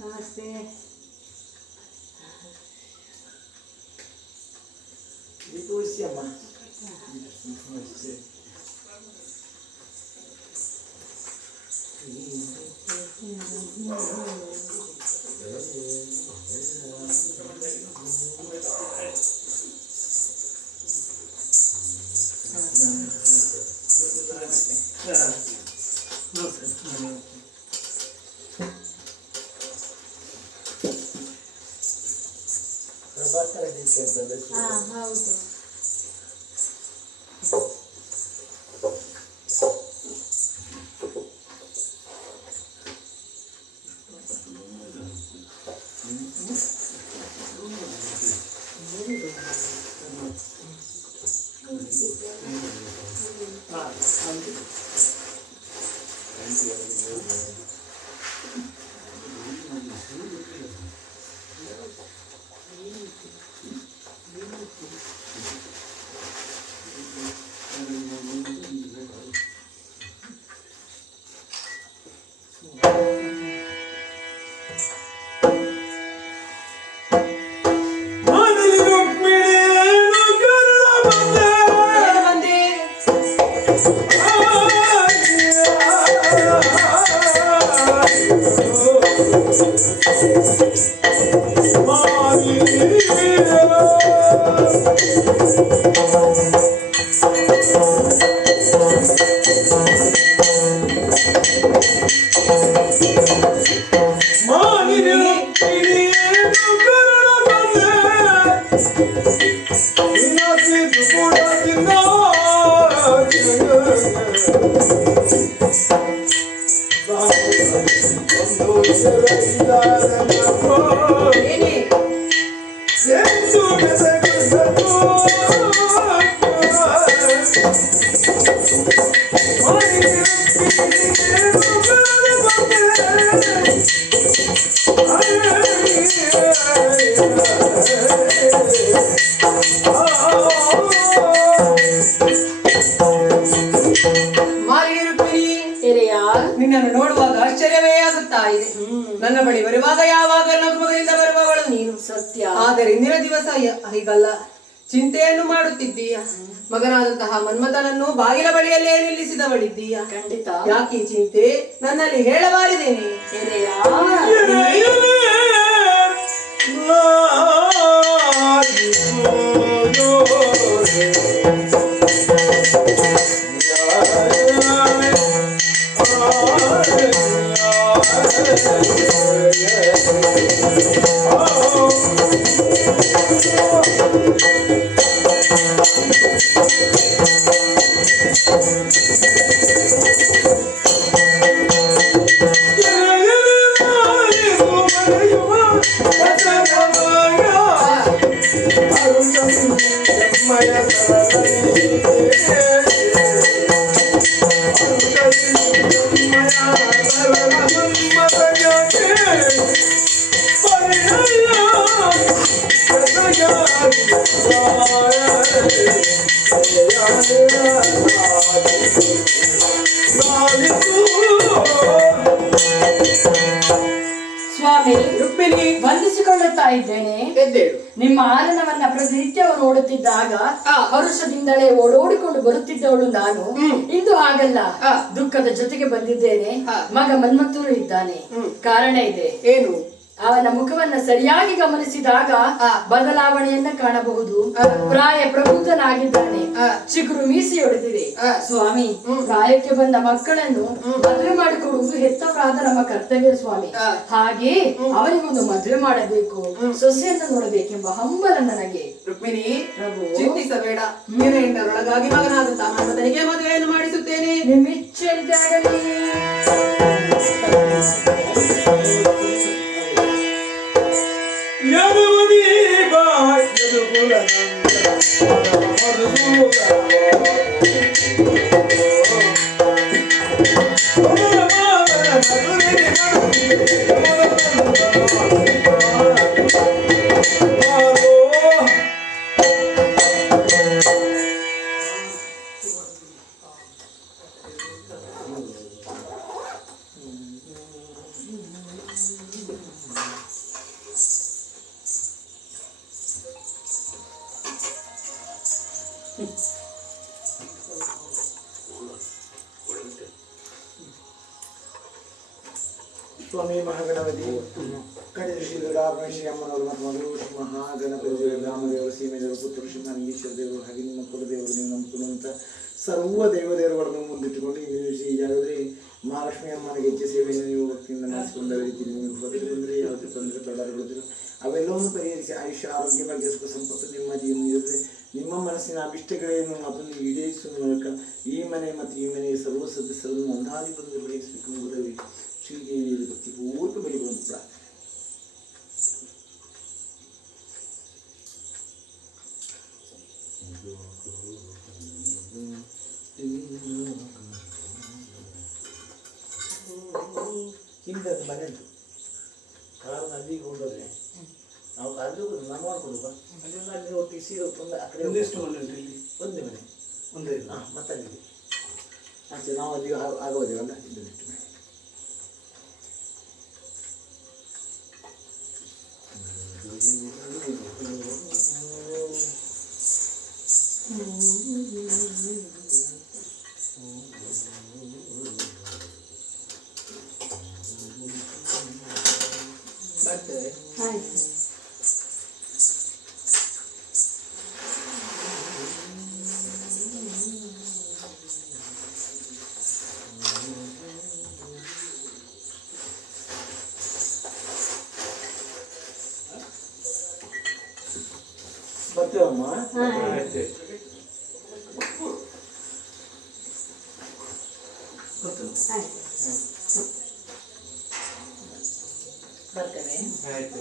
ನಮಸ್ತೆ. ತೋರಿಸಿ ಅಮ್ಮ. ನಮಸ್ತೆ. ಹೌದು. ನಿನ್ನನ್ನು ನೋಡುವಾಗ ಆಶ್ಚರ್ಯವೇ ಆಗುತ್ತಾ ಇದೆ. ನನ್ನ ಬಳಿ ಬರುವಾಗ ಯಾವಾಗ ನಗುಮಗದಿಂದ ಬರುವವಳು ನೀನು ಸತ್ಯ. ಆದರೆ ಇಂದಿನ ದಿವಸ ಹೀಗಲ್ಲ, ಚಿಂತೆಯನ್ನು ಮಾಡುತ್ತಿದ್ದೀಯ. ಮಗನಾದಂತಹ ಮನ್ಮಥನನ್ನು ಬಾಗಿಲ ಬಳಿಯಲ್ಲೇ ನಿಲ್ಲಿಸಿದವಳಿದ್ದೀಯ. ಖಂಡಿತ. ಯಾಕೆ ಚಿಂತೆ ನನ್ನಲ್ಲಿ ಹೇಳಬಾರಿದೇನೆ? ಸ್ವಾಮಿ, ರುಕ್ಮಿಣಿ ವಂದಿಸಿಕೊಳ್ಳುತ್ತಾ ಇದ್ದೇನೆ. ನಿಮ್ಮ ಆನಂದವನ್ನ ಪ್ರತಿನಿತ್ಯವು ನೋಡುತ್ತಿದ್ದಾಗ ಹರುಷದಿಂದಲೇ ಓಡೋಡಿಕೊಂಡು ಬರುತ್ತಿದ್ದವಳು ನಾನು. ಇಂದು ಹಾಗಲ್ಲ, ದುಃಖದ ಜೊತೆಗೆ ಬಂದಿದ್ದೇನೆ. ಮಗ ಮನ್ಮಥನು ಇದ್ದಾನೆ. ಕಾರಣ ಇದೆ. ಏನು? ಅವನ ಮುಖವನ್ನ ಸರಿಯಾಗಿ ಗಮನಿಸಿದಾಗ ಬದಲಾವಣೆಯನ್ನ ಕಾಣಬಹುದು. ಪ್ರಾಯ ಪ್ರಬುದ್ಧನಾಗಿದ್ದಾನೆ. ಚಿಗುರು ಮೀಸೆಯೊಡೆದಿದೆ. ಸ್ವಾಮಿ, ಪ್ರಾಯಕ್ಕೆ ಬಂದ ಮಕ್ಕಳನ್ನು ಮದುವೆ ಮಾಡಿಕೊಡುವುದು ಹೆತ್ತವರಾದ ನಮ್ಮ ಕರ್ತವ್ಯ ಸ್ವಾಮಿ. ಹಾಗೆ ಅವನಿಗೊಂದು ಮದುವೆ ಮಾಡಬೇಕು, ಸೊಸೆಯನ್ನು ನೋಡಬೇಕೆಂಬ ಹಂಬಲ ನನಗೆ. ರುಕ್ಮಿಣಿ, ಚಿಂತಿಸಬೇಡ. ಒಳಗಾಗಿ ಮಗನಾದಂತಹ ಮನ್ಮಥನಿಗೆ ಮದುವೆಯನ್ನು ಮಾಡಿಸುತ್ತೇನೆ. ನಿಮ್ಮಿಚ್ಛೆಯಂತೆ ಆಗಲಿ. ಸ್ವಾಮಿ ಮಹಾಗಣಪತಿ ಕಡೆ ಶ್ರೀ ದುರ್ಗಾಪರಮೇಶ್ವರಿ ಅಮ್ಮನವರು ಮತ್ತು ಮಗಳು ಶ್ರೀ ಮಹಾಗಣಪತಿ ರಾಮದೇವರು ಸೀಮೆದೇವರು ಪುತ್ರ ಶ್ರೀ ನಂದೀಶ್ವರ ದೇವರು ಹಾಗೆ ನಿಮ್ಮ ಕುಲದೇವರು ನೀವು ನಂಬಿಕೊಳ್ಳುವಂಥ ಸರ್ವ ದೇವದೇವರುಗಳನ್ನು ಮುಂದಿಟ್ಟುಕೊಂಡು ಈ ಜಾಗದಲ್ಲಿ ಮಹಾಲಕ್ಷ್ಮಿ ಅಮ್ಮನ ಗೆಜ್ಜೆ ಸೇವೆಯನ್ನು ನೀವು ಭಕ್ತಿಯಿಂದ ಮಾಡಿಸಿಕೊಂಡ ರೀತಿ ನಿಮಗೆ ಬದಲು ಬಂದರೆ ಯಾವುದೇ ತೊಂದರೆ ತೊಡರುಗಳಿದ್ರು ಅವೆಲ್ಲವನ್ನು ಪರಿಹರಿಸಿ ಆಯುಷ್ಯ ಆರೋಗ್ಯ ಬಗ್ಗೆ ಸುಖ ಸಂಪತ್ತು ನಿಮ್ಮ ಜೀವನದಲ್ಲಿ ನಿಮ್ಮ ಮನಸ್ಸಿನ ಅಭಿಷ್ಟಗಳೇನು ಅದನ್ನು ಈಡೇರಿಸುವ ಮೂಲಕ ಈ ಮನೆ ಮತ್ತು ಈ ಮನೆಯ ಸರ್ವ ಸದಸ್ಯರನ್ನು ಒಂದಾಗಿ ಬಂದು ಬೆಳೆಸಬೇಕು ಎಂಬುದರಲ್ಲಿ ಶ್ರೀದೇವಿಯ ಭಕ್ತಿ ಪೂರ್ಣ ಬೆಳೆಯುವುದು ಪ್ರಾರ್ಥನೆ. ಹಿಂದೆ ಮನೆ ಉಂಟು ಕಾರು ನದಿಗೆ ಹೋದರೆ ನಾವು ಕಾದು ನಾನು ಮಾಡ್ಕೊಡುವ ಅದರಿಂದ ಅಲ್ಲಿ ಒಟ್ಟಿಗೆ ಸೀರೆ ಒಂದು ಆ ಕಡೆ ಒಂದೆಷ್ಟು ಮನೆ ಉಂಟು ಇಲ್ಲಿ? ಒಂದೇ ಮನೆ ಒಂದೇ ಹಾಂ ಮತ್ತಲ್ಲಿದೆ ಆಚೆ ನಾವು ಅಲ್ಲಿಗೆ ಆಗೋದೇವಲ್ಲ ಇದು ಬಿಟ್ಟು ಮನೆ ಬರ್ತೇವೆ. ಆಯ್ತು. ಬರ್ತೇವಮ್ಮ. ಆಯ್ತು. ಬರ್ತೇವೆ. ಆಯ್ತು.